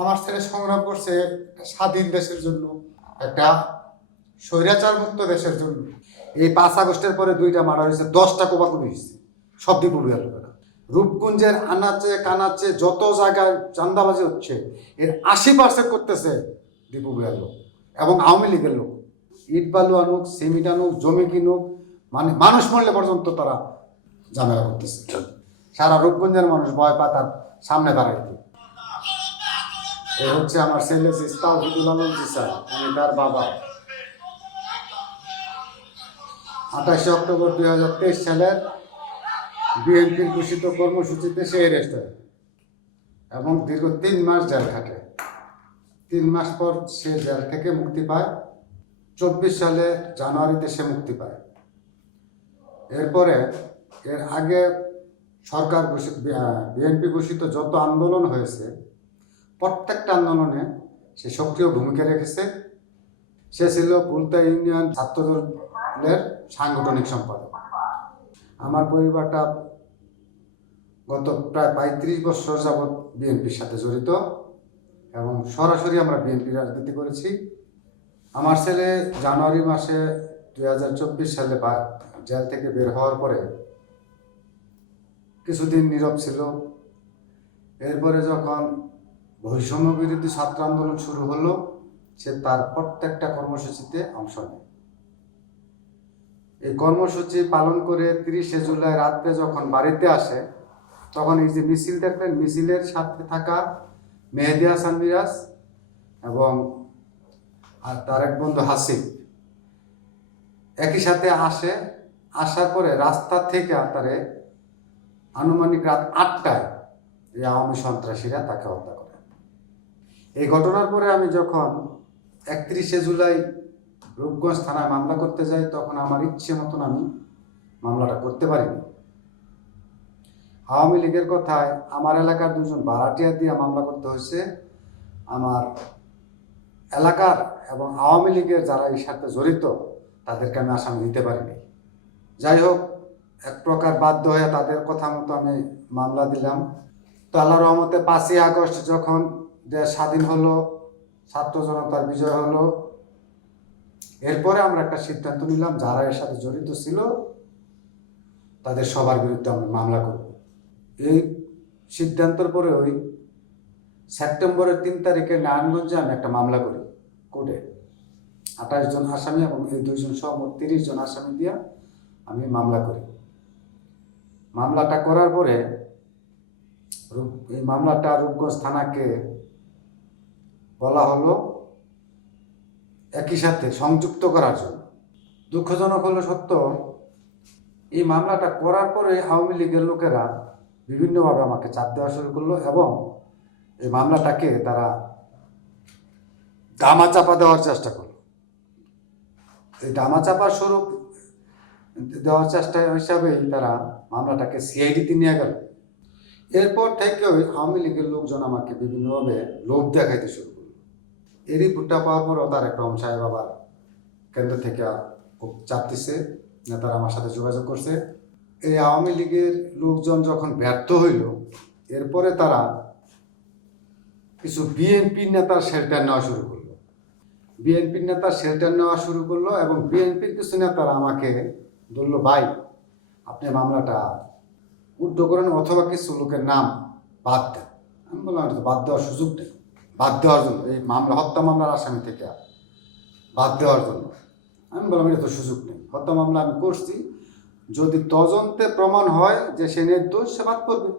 আমার ছেলে সংগ্রাম করছে একটা স্বাধীন দেশের জন্য, একটা স্বৈরাচার মুক্ত দেশের জন্য। এই 5 আগস্টের পরে 2টা মার্ডার হয়েছে, 10টা কোপাকুপি হয়েছে, সব দীপুরিয়া লোকেরা। রূপগঞ্জের আনাচে কানাচে যত জায়গায় চাঁদাবাজি হচ্ছে, এর 80% করতেছে দীপুরিয়ার লোক এবং আওয়ামী লীগের লোক। ইট বালু আনুক, সিমেন্ট আনুক, জমি কিনুক, মানে মানুষ মরলে পর্যন্ত তারা ঝামেলা করতেছে। সারা রূপগঞ্জের মানুষ ভয় পায় তার সামনে দাঁড়াইতে। এই হচ্ছে আমার ছেলে তাওহিদুল আলম জিসান, আমি তার বাবা। 28 অক্টোবর 2023 সালের বিএনপির ঘোষিত কর্মসূচিতে সে অ্যারেস্ট হয় এবং দীর্ঘ 3 মাস জেল খাটে। 3 মাস পর সে জেল থেকে মুক্তি পায়। 24 সালে জানুয়ারিতে সে মুক্তি পায়। এরপরে এর আগে সরকার ঘোষিত বিএনপি ঘোষিত যত আন্দোলন হয়েছে, প্রত্যেকটা আন্দোলনে সে সক্রিয় ভূমিকা রেখেছে। সে ছিল ফুলতা ইউনিয়ন ছাত্রদলের সাংগঠনিক সম্পাদক। আমার পরিবারটা গত প্রায় 35 বছর যাবৎ বিএনপির সাথে জড়িত এবং সরাসরি আমরা বিএনপি রাজনীতি করেছি। আমার ছেলে জানুয়ারি মাসে 2024 সালে জেল থেকে বের হওয়ার পরে কিছুদিন নীরব ছিল। এরপরে যখন বৈষম্য বিরোধী ছাত্র আন্দোলন শুরু হলো, সে তার প্রত্যেকটা কর্মসূচিতে অংশ নেয়। এই কর্মসূচি পালন করে 30 জুলাই রাত্রে যখন বাড়িতে আসে, তখন এই যে মিছিল দেখলেন, মিছিলের সাথে থাকা মেহেদি হাসান মিরাজ এবং তার এক বন্ধু হাসিব একই সাথে আসে। আসার পরে রাস্তা থেকে তারে আনুমানিক রাত 8টায় এই আওয়ামী সন্ত্রাসীরা তাকে হত্যা করে। এই ঘটনার পরে আমি যখন 31 জুলাই রূপগঞ্জ থানায় মামলা করতে যাই, তখন আমার ইচ্ছে মতন আমি মামলাটা করতে পারিনি। আওয়ামী লীগের কথায় আমার এলাকার 2জন ভাড়াটিয়া দিয়ে মামলা করতে হয়েছে। আমার এলাকার এবং আওয়ামী লীগের যারা এই সাথে জড়িত তাদেরকে আমি আসামি দিতে পারিনি। যাই হোক, এক প্রকার বাধ্য হয়ে তাদের কথা মতো আমি মামলা দিলাম। তো আল্লাহর রহমতে 5ই আগস্ট যখন দেশ স্বাধীন হলো, ছাত্র জনতার বিজয় হলো, এরপরে আমরা একটা সিদ্ধান্ত নিলাম যারা এর সাথে জড়িত ছিল তাদের সবার বিরুদ্ধে আমরা মামলা করব। এই সিদ্ধান্তের পরে ওই সেপ্টেম্বরের 3 তারিখে নারায়ণগঞ্জে আমি একটা মামলা করি কোর্টে। 28 জন আসামি এবং এই 2জন সহ মোট 30 জন আসামি দিয়ে আমি মামলা করি। মামলাটা করার পরে এই মামলাটা রূপগঞ্জ থানাকে বলা হলো একই সাথে সংযুক্ত করার জন্য। দুঃখজনক হলো সত্য, এই মামলাটা করার পরে আওয়ামী লীগের লোকেরা বিভিন্নভাবে আমাকে চাপ দেওয়া শুরু করলো এবং এই মামলাটাকে তারা দামাচাপা দেওয়ার চেষ্টা করলো। এই দামাচাপা স্বরূপ দেওয়ার চেষ্টা হিসাবেই তারা মামলাটাকে সিআইডিতে নিয়ে গেল। এরপর থেকে ওই আওয়ামী লীগের লোকজন আমাকে বিভিন্নভাবে লোভ দেখাইতে শুরু করলো। এরই ভুট্টা পাওয়ার পরও তারেক রহমান সাহেব আবার কেন্দ্র থেকে খুব চাপ দিচ্ছে, নেতারা আমার সাথে যোগাযোগ করছে। এই আওয়ামী লীগের লোকজন যখন ব্যর্থ হইল, এরপরে তারা কিছু বিএনপির নেতার শেল্টার নেওয়া শুরু করলো। বিএনপির নেতার শেল্টার নেওয়া শুরু করলো এবং বিএনপির কিছু নেতারা আমাকে বললো, ভাই আপনি মামলাটা উদ্ধ করেন অথবা কিছু লোকের নাম বাদ দেন। আমি বললাম বাদ দেওয়ার সুযোগ নেই, বাদ দেওয়ার জন্য এই মামলা হত্যা মামলার আসামি থেকে বাদ দেওয়ার জন্য আমি বললাম এটা তো সুযোগ নেই। হত্যা মামলা আমি করছি, যদি তদন্তে প্রমাণ হয় যে সে নির্দোষ, সে বাদ করবে।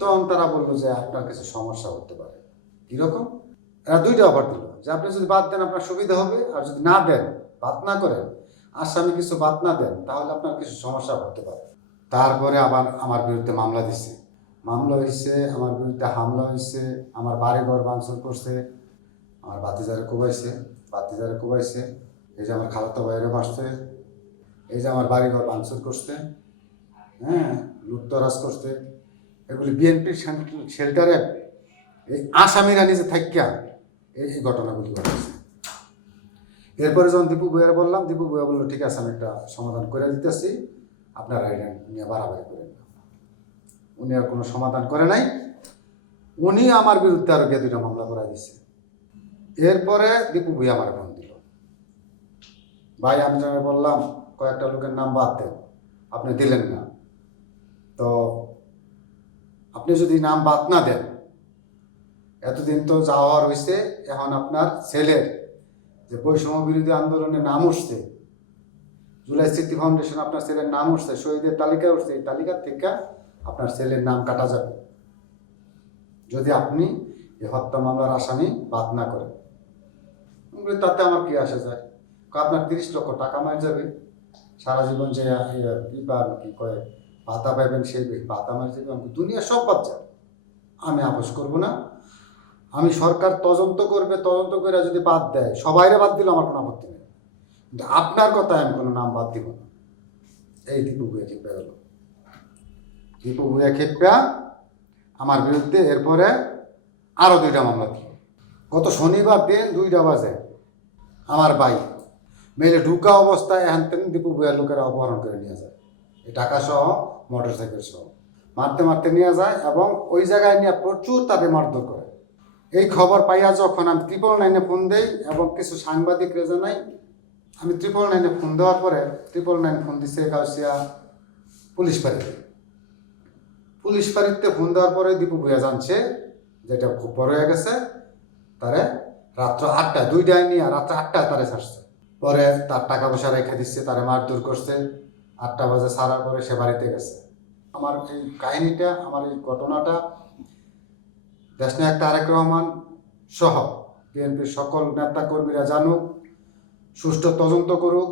তখন তারা বললো যে আপনার কিছু সমস্যা হতে পারে। কীরকম? এরা 2টা অফার দিল যে আপনি যদি বাদ দেন আপনার সুবিধা হবে, আর যদি না দেন, বাদ না করেন, আসামি কিছু বাদ না দেন, তাহলে আপনার কিছু সমস্যা হতে পারে। তারপরে আবার আমার বিরুদ্ধে মামলা দিচ্ছে, মামলা হয়েছে, আমার বিরুদ্ধে হামলা হয়েছে, আমার বাড়িঘর ভাঙচুর করছে, আমার ভাতিজারে কোবাইছে, এই যে আমার খালাতো ভাইয়েরও মারছে, এই যে আমার বাড়িঘর ভাঙচুর করছে, হ্যাঁ, লুটতরাজ করছে। এগুলি বিএনপির শেল্টারে এই আসামিরা নিজে থাকিয়া এই ঘটনাগুলি ঘটেছে। এরপরে যখন দীপু ভূঁইয়ার বললাম, দীপু ভূঁইয়া বললো ঠিক আছে আমি একটা সমাধান করে দিতেছি, আপনারা এটা নিয়ে বাড়াবাড়ি করেন না। উনি আর কোনো সমাধান করে নাই। উনি আমার বিরুদ্ধে আরো গিয়ে 2টা মামলা করা দিছে। এরপরে দীপু ভুইয়া আমার ফোন দিল, ভাই আমি যেন বললাম কয়েকটা লোকের নাম বাদ দেন, আপনি দিলেন না, তো আপনি যদি নাম বাদ না দেন, এতদিন তো যাওয়া হয়েছে, এখন আপনার ছেলের যে বৈষম্য বিরোধী আন্দোলনে নাম উঠছে, জুলাই স্মৃতি ফাউন্ডেশন আপনার ছেলের নাম উঠছে, শহীদের তালিকা উঠছে, এই তালিকার থেকে আপনার ছেলের নাম কাটা যাবে যদি আপনি এই হত্যা মামলার আসামি বাদ না করেন। তাতে আমার কি আসে যায়, আপনার 30 লক্ষ টাকা মার যাবে, সারা জীবন যে কি পান কি কয়ে ভাতা পাইবেন সেই ভাতা মার যাবে, আমাকে দুনিয়া সব বাদ যাবে, আমি আপোষ করব না। আমি সরকার তদন্ত করবে, তদন্ত করে যদি বাদ দেয়, সবাইরে বাদ দিল আমার কোনো আপত্তি নেই, কিন্তু আপনার কথায় আমি কোনো নাম বাদ দিব না। এই দীপু ভুইয়া খেপে গেল। দীপু ভুইয়া খেপা আমার বিরুদ্ধে এরপরে আরো 2টা মামলা দিল। গত শনিবার দিন 2টা বাজে আমার বাইক মেলে ঢুকা অবস্থায় এখান থেকে দীপু ভুইয়ার লোকেরা অপহরণ করে নিয়ে যায়, এই টাকা সহ মোটরসাইকেল সহ মারতে মারতে নিয়ে যায়, এবং ওই জায়গায় নিয়ে প্রচুর তাদের মারধর করে। এই খবর পাইয়া যখন আমি 999 ফোন দেই এবং কিছু সাংবাদিকরা জানাই, আমি 999 ফোন দেওয়ার পরে 999 ফোন দিচ্ছে গাউসিয়া পুলিশ ফাঁড়িতে। পুলিশ ফাঁড়িতে ফোন দেওয়ার পরে দীপু ভুইয়া জানছে যেটা খুব বড় হয়ে গেছে, তারে রাত্র 8টায় 2টায় নিয়ে রাত্র 8টায় তারে ছাড়ছে। পরে তার টাকা পয়সা রেখে দিচ্ছে, তারে মারধর করছে, 8টা বাজে ছাড়ার পরে সে বাড়িতে গেছে। আমার এই কাহিনীটা, আমার এই ঘটনাটা দেশনায়ক তারেক রহমান সহ বিএনপির সকল নেতা কর্মীরা জানুক, সুষ্ঠু তদন্ত করুক,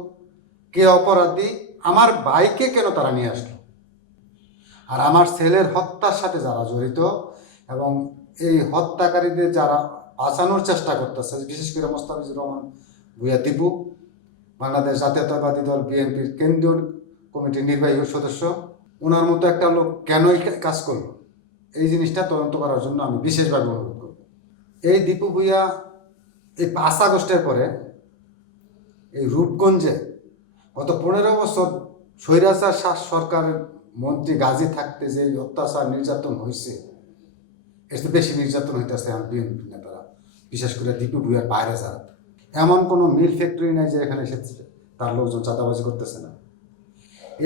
কে অপরাধী, আমার ভাইকে কেন তারা নিয়ে আসলো, আর আমার ছেলের হত্যার সাথে যারা জড়িত এবং এই হত্যাকারীদের যারা বাঁচানোর চেষ্টা করতেছে, বিশেষ করে মোস্তাফিজুর রহমান ভুইয়া দীপু, বাংলাদেশ জাতীয়তাবাদী দল বিএনপির কেন্দ্রীয় কমিটির নির্বাহী সদস্য, ওনার মতো একটা লোক কেন এই কাজ করলো, এই জিনিসটা তদন্ত করার জন্য আমি বিশেষভাবে অনুরোধ করব। এই দীপু ভুইয়া এই 5 আগস্টের পরে এই রূপগঞ্জে গত 15 বছর স্বৈরাচার সরকারের মন্ত্রী গাজী থাকতে যে অত্যাচার নির্যাতন হয়েছে, এর তো বেশি নির্যাতন হইতেছে বিএনপি নেতারা, বিশেষ করে দীপু ভুইয়ার বাইরে যারা। এমন কোনো মিল ফ্যাক্টরি নাই যে এখানে এসেছে তার লোকজন চাঁদাবাজি করতেছে না।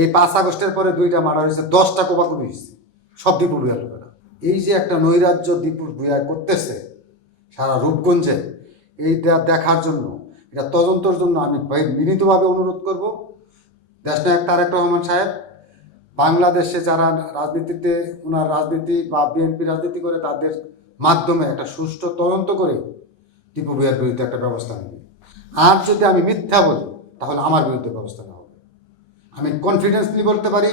এই 5 আগস্টের পরে 2টা মার্ডার হয়েছে, 10টা কোপাকুপি হয়েছে, সব দীপু ভুইয়ার লোকেরা। এই যে একটা নৈরাজ্য দীপু ভুইয়া করতেছে সারা রূপগঞ্জে, এইটা দেখার জন্য, এটা তদন্তের জন্য আমি বিনীতভাবে অনুরোধ করব দেশনায়ক তারেক রহমান সাহেব, বাংলাদেশে যারা রাজনীতিতে ওনার রাজনীতি বা বিএনপি রাজনীতি করে তাদের মাধ্যমে একটা সুষ্ঠু তদন্ত করে দীপু ভুইয়ার বিরুদ্ধে একটা ব্যবস্থা নেবে। আর যদি আমি মিথ্যা বলি তাহলে আমার বিরুদ্ধে ব্যবস্থা নেওয়া হবে। আমি কনফিডেন্সলি বলতে পারি,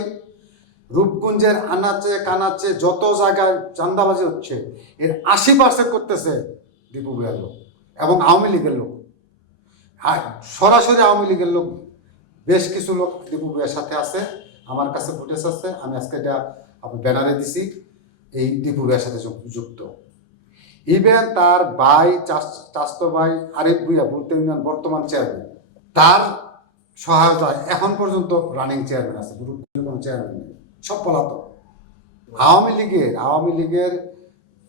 রূপগঞ্জের আনাচে কানাচে যত জায়গায় চাঁদাবাজি হচ্ছে এর 80% করতেছে দীপু ভুইয়ার লোক এবং আওয়ামী লীগের লোক। আর সরাসরি আওয়ামী লীগের লোক বেশ কিছু লোক দীপু ভুইয়ার সাথে আছে, আমার কাছে ফুটেজ আছে, আমি আজকে এটা ব্যানারে দিছি, এই দীপু ভুইয়ার সাথে যুক্ত। ইভেন তার ভাই চাস্তো ভাই আরিফ ভুইয়া বলতে ইউনিয়ন বর্তমান চেয়ারম্যান, তার সহায়তায় এখন পর্যন্ত রানিং চেয়ারম্যান আছে, কোনো চেয়ারম্যান নেই, সব পলাতক। আওয়ামী লীগের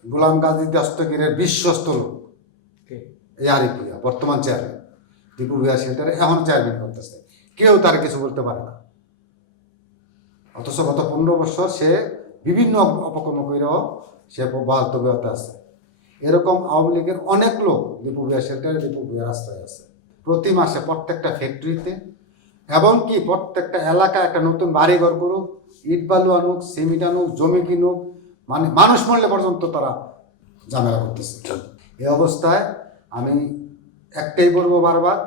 গোলাম গাজী দস্তগীরের বিশ্বস্ত লোক এই আরিফ ভুইয়া বর্তমান চেয়ারম্যান, দীপু ভুইয়া সেন্টারে এখন চেয়ারম্যান করতেছে, কেউ তার কিছু বলতে পারে না। অথচ গত 15 বছর সে বিভিন্ন অপকর্ম করেও সে বহাল তবিয়তে আছে। এরকম আওয়ামী লীগের অনেক লোক দীপু ভুইয়া সেন্টারে, দীপু ভুইয়ার আশ্রয় আছে। প্রতি মাসে প্রত্যেকটা ফ্যাক্টরিতে এবং কি প্রত্যেকটা এলাকায় একটা নতুন বাড়িঘর করুক, ইট বালু আনুক, সিমেন্ট আনুক, জমি কিনুক, মানে মানুষ মরলে পর্যন্ত তারা ঝামেলা করতেছে। এই অবস্থায় আমি একটাই বলবো বারবার,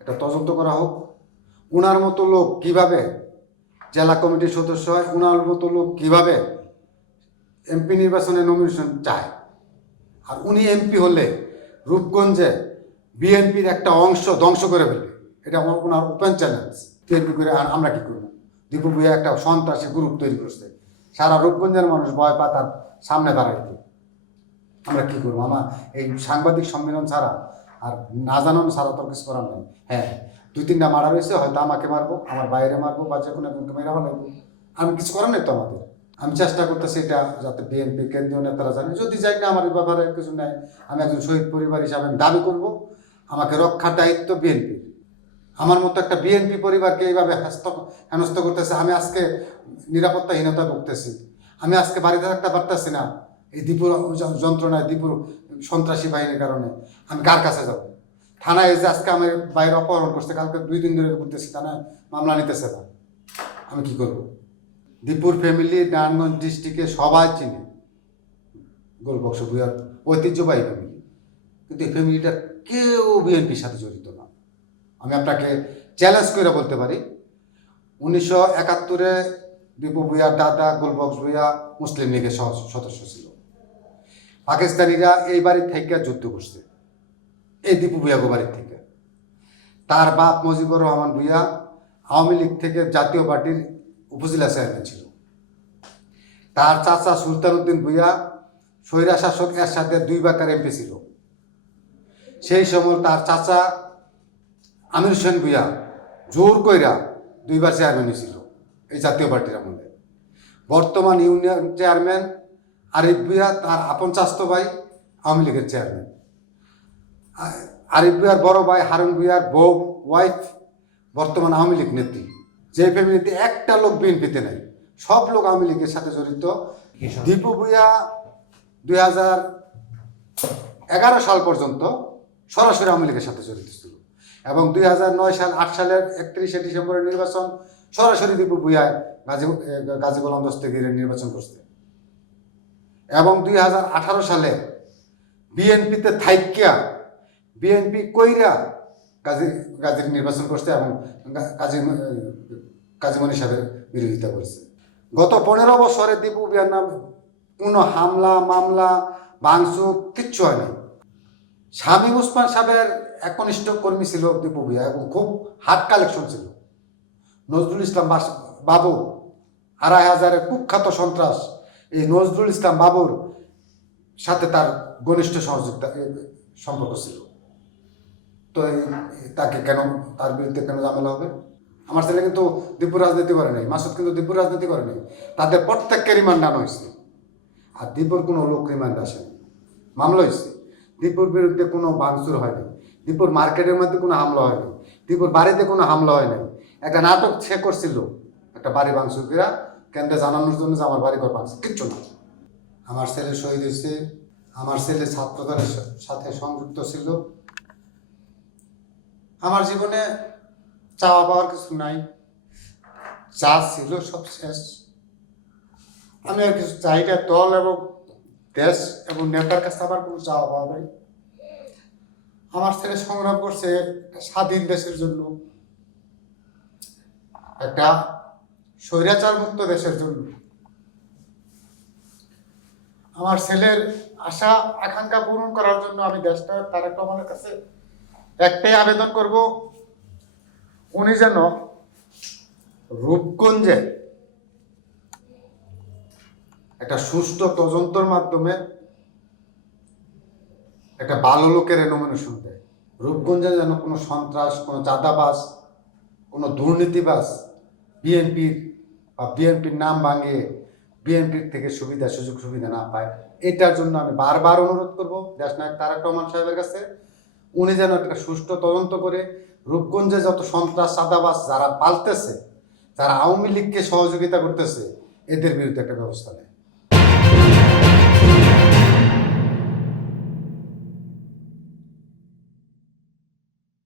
এটা তদন্ত করা হোক। উনার মতো লোক কিভাবে জেলা কমিটির সদস্য হয়, উনার মতো লোক কিভাবে এমপি নির্বাচনে নমিনেশন চায়, আর উনি এমপি হলে রূপগঞ্জে বিএনপির একটা অংশ ধ্বংস করে ফেলবে, এটা ওনার ওপেন চ্যালেঞ্জ। বিএনপি করে আর আমরা কি করব? দীপু ভুইয়া একটা সন্ত্রাসী গ্রুপ তৈরি করছে, সারা রূপগঞ্জের মানুষ ভয় পায় তার সামনে দাঁড়াইতে। আমরা কি করবো? আমার এই সাংবাদিক সম্মেলন ছাড়া আর না জানানো ছাড়া তো কিছু করার নেই। হ্যাঁ, 2-3টা মারা রয়েছে, হয়তো আমাকে মারবো, আমার বাইরে মারবো, বা যে কোনো একজনকে মেরা হলে আমি কিছু করার নেই তো আমাদের। আমি চেষ্টা করতেছি এটা যাতে বিএনপি কেন্দ্রীয় নেতারা জানে, যদি যাই না আমার এই ব্যাপারে কিছু নেই, আমি একজন শহীদ পরিবার হিসাবে আমি দাবি করব আমাকে রক্ষার দায়িত্ব বিএনপি। আমার মতো একটা বিএনপি পরিবারকে এইভাবে হেনস্থ করতেছে, আমি আজকে নিরাপত্তাহীনতা ভুগতেছি, আমি আজকে বাড়িতে থাকতে পারতেছি না এই দীপুর যন্ত্রণায়, দীপুর সন্ত্রাসী বাহিনীর কারণে। আমি কার কাছে যাব? থানায় যে আজকে আমার বাইরে অপহরণ করছে, কালকে 2 দিন ধরে করতেছি, থানায় মামলা নিতেছে না, আমি কি করব? দীপুর ফ্যামিলি নারায়ণগঞ্জ ডিস্ট্রিক্টে সবাই চিনে, গোলবক্স ভূঁইয়ার ঐতিহ্যবাহী ফ্যামিলি, কিন্তু এই ফ্যামিলিটা কেউ বিএনপির সাথে জড়িত না। আমি আপনাকে চ্যালেঞ্জ করে বলতে পারি 1971-এ দীপু ভূঁইয়ার দাদা গোলবক্স ভূঁইয়া মুসলিম লীগের সদস্য ছিল। পাকিস্তানিরা এই বাড়ির থেকে যুদ্ধ করছে, এই দীপু ভূঁইয়া বাড়ির থেকে। তার বাপ মুজিবুর রহমান ভূঁইয়া আওয়ামী লীগ থেকে জাতীয় পার্টির উপজেলা চেয়ারম্যান ছিল। তার চাচা সুলতান উদ্দিন ভূঁইয়া স্বৈরা শাসক এরশাদের 2 বারের এমপি ছিল। সেই সময় তার চাচা আমির হোসেন ভূঁইয়া জোর কইরা 2 বার চেয়ারম্যান ছিল এই জাতীয় পার্টির আমলে। বর্তমান ইউনিয়ন চেয়ারম্যান আরিফ ভূঁইয়া তার আপন চাস্তো ভাই আওয়ামী লীগের চেয়ারম্যান। আরিফ ভূঁইয়ার বড় ভাই হারুন ভূঁইয়ার বউ ওয়াইফ বর্তমান আওয়ামী লীগ নেত্রী। যে ফ্যামিলিতে একটা লোক বিএনপিতে নেই, সব লোক আওয়ামী লীগের সাথে জড়িত। দীপু ভূঁইয়া 2011 সাল পর্যন্ত সরাসরি আওয়ামী লীগের সাথে জড়িত ছিল, এবং 2009-8 সালের 31শে ডিসেম্বরের নির্বাচন সরাসরি দীপু ভূঁইয়া গাজী গোলাম দস্তগীরের নির্বাচন করছে, এবং 2018 সালে বিএনপিতে থাইকিয়া বিএনপি কইরা গাজীর নির্বাচন করছে এবং কাজী মনি সাহেবের বিরোধিতা করেছে। গত 15 বছরে দীপু ভূঁইয়ার নামে কোনো হামলা মামলা ভাঙচুর কিচ্ছু হয়নি। শামীম ওসমান সাহেবের একনিষ্ঠ কর্মী ছিল দীপু ভূঁইয়া, এবং খুব হাত কালেকশন ছিল। নজরুল ইসলাম বাবু 2500-এর কুখ্যাত সন্ত্রাস, এই নজরুল ইসলাম বাবুর সাথে তার ঘনিষ্ঠ সহযোগিতা সম্পর্ক ছিল। তো তাকে কেন, তার বিরুদ্ধে কেন ঝামেলা হবে? আমার ছেলে কিন্তু দীপুর রাজনীতি করে নাই, মাসুদ কিন্তু দীপুর রাজনীতি করে নাই, তাদের প্রত্যেককে রিমান্ড আনা হয়েছে। আর দীপুর কোনো লোক রিমান্ড আসেনি, মামলা হয়েছে। দীপুর বিরুদ্ধে কোনো ভাঙচুর হয়নি, দীপুর মার্কেটের মধ্যে কোনো হামলা হয়নি, দীপুর বাড়িতে কোনো হামলা হয়নি। একটা নাটক সে করছিল, একটা বাড়ি ভাঙচুর করা কেন্দ্রে জানানোর জন্য যে আমার বাড়ি ঘর ভাঙছে, কিচ্ছু না। আমার ছেলে শহীদ হয়েছে, আমার ছেলে ছাত্রদলের সাথে সংযুক্ত ছিল। আমার জীবনে চাওয়া পাওয়ার কিছু নাই, যা ছিল সব শেষ। আমি আর কিছু চাই না, দল এবং দেশ এবং নেতার কাছে আমার কোনো চাওয়া পাওয়া নাই। আমার ছেলে সংগ্রাম করছে স্বাধীন দেশের জন্য, একটা স্বৈরাচার মুক্ত দেশের জন্য। আমার ছেলের আশা আকাঙ্ক্ষা পূরণ করার জন্য আমি দেশটা তারেক রহমানের কাছে একটাই আবেদন করব, উনি যেন রূপগঞ্জে একটা সুষ্ঠু তদন্তের মাধ্যমে একটা ভালো লোকের নমিনেশন দেয়। রূপগঞ্জে যেন কোনো সন্ত্রাস, কোনো চাঁদাবাজ, কোনো দুর্নীতিবাজ বিএনপির নাম ভাঙিয়ে বিএনপির থেকে সুযোগ সুবিধা না পায়, এটার জন্য আমি বারবার অনুরোধ করব দেশনায়ক তারেক রহমান সাহেবের কাছে। উনি যেন একটা সুষ্ঠু তদন্ত করে রূপগঞ্জে যত সন্ত্রাস চাঁদাবাজ যারা পালতেছে, যারা আওয়ামী লীগকে সহযোগিতা করতেছে, এদের বিরুদ্ধে একটা ব্যবস্থা নেয়।